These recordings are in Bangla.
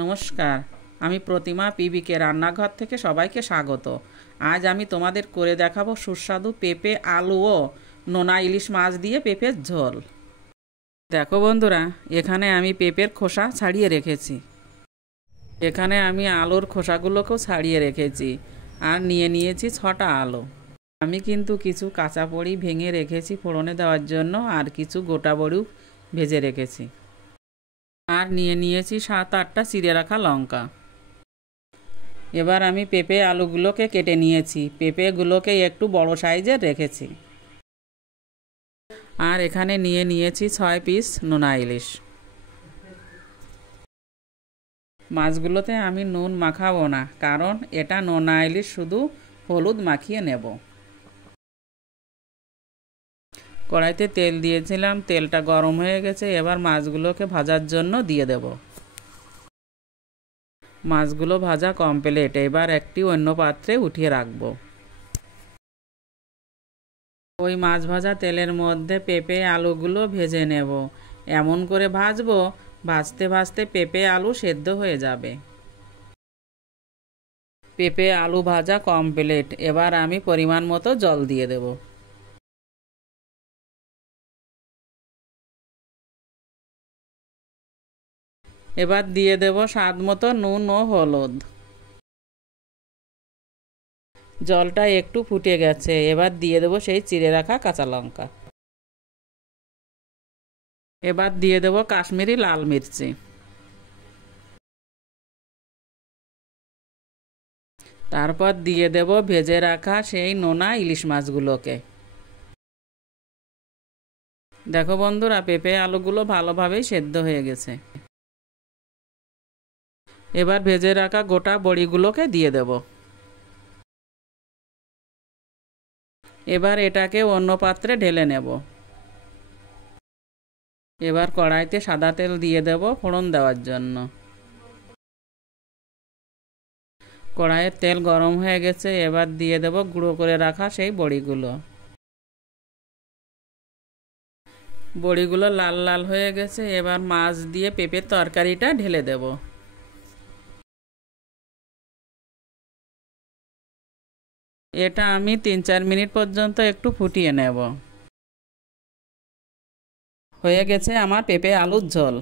নমস্কার, আমি প্রতিমা পিবিকে রান্নাঘর থেকে সবাইকে স্বাগত। আজ আমি তোমাদের করে দেখাবো সুস্বাদু পেঁপে আলু ও নোনা ইলিশ মাছ দিয়ে পেঁপের ঝোল। দেখো বন্ধুরা, এখানে আমি পেঁপের খোসা ছাড়িয়ে রেখেছি। এখানে আমি আলুর খোসাগুলোকেও ছাড়িয়ে রেখেছি আর নিয়ে নিয়েছি 6টা আলু। আমি কিন্তু কিছু কাঁচা বড়ি ভেঙে রেখেছি ফোড়নে দেওয়ার জন্য, আর কিছু গোটা বড়িও ভেজে রেখেছি। আর নিয়ে নিয়েছি 7-8টা চিড়ে রাখা লঙ্কা। এবার আমি পেঁপে আলুগুলোকে কেটে নিয়েছি। পেঁপেগুলোকে একটু বড় সাইজের রেখেছি। আর এখানে নিয়ে নিয়েছি 6 পিস নোনা ইলিশ। মাছগুলোতে আমি নুন মাখাবো না, কারণ এটা নোনা ইলিশ, শুধু হলুদ মাখিয়ে নেব। কড়াইতে তেল দিয়েছিলাম, তেলটা গরম হয়ে গেছে। এবার মাছগুলোকে ভাজার জন্য দিয়ে দেব। মাছগুলো ভাজা কমপ্লিট। এবার একটি অন্য পাত্রে উঠিয়ে রাখব। ওই মাছ ভাজা তেলের মধ্যে পেঁপে আলুগুলো ভেজে নেব। এমন করে ভাজবো, ভাজতে ভাজতে পেঁপে আলু সেদ্ধ হয়ে যাবে। পেঁপে আলু ভাজা কমপ্লিট। এবার আমি পরিমাণ মতো জল দিয়ে দেব। এবার দিয়ে দেব স্বাদ মতো নুন ও হলুদ। জলটা একটু ফুটে গেছে। এবার দিয়ে দেব সেই চিড়ে রাখা কাঁচা লঙ্কা। এবার দিয়ে দেব কাশ্মীরি লাল মির্চি। তারপর দিয়ে দেব ভেজে রাখা সেই নোনা ইলিশ মাছগুলোকে। দেখো বন্ধুরা, পেঁপে আলুগুলো ভালোভাবেই সেদ্ধ হয়ে গেছে। এবার ভেজে রাখা গোটা বড়িগুলোকে দিয়ে দেব। এবার এটাকে অন্য পাত্রে ঢেলে নেব। এবার কড়াইতে সাদা তেল দিয়ে দেব ফোড়ন দেওয়ার জন্য। কড়াইয়ের তেল গরম হয়ে গেছে। এবার দিয়ে দেব গুঁড়ো করে রাখা সেই বড়িগুলো। বড়িগুলো লাল লাল হয়ে গেছে। এবার মাছ দিয়ে পেঁপের তরকারিটা ঢেলে দেব। এটা আমি 3-4 মিনিট পর্যন্ত একটু ফুটিয়ে নেব। হয়ে গেছে আমার পেঁপে আলুর ঝোল।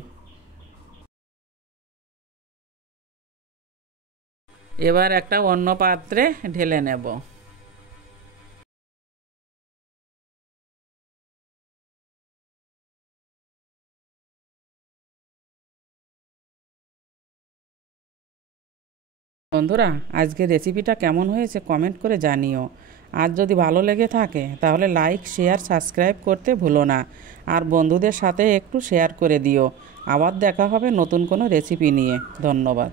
এবার একটা অন্য পাত্রে ঢেলে নেব। বন্ধুরা, আজকের রেসিপিটা কেমন হয়েছে কমেন্ট করে জানিও। আর যদি ভালো লেগে থাকে তাহলে লাইক, শেয়ার, সাবস্ক্রাইব করতে ভুলো না। আর বন্ধুদের সাথে একটু শেয়ার করে দিও। আবার দেখা হবে নতুন কোনো রেসিপি নিয়ে। ধন্যবাদ।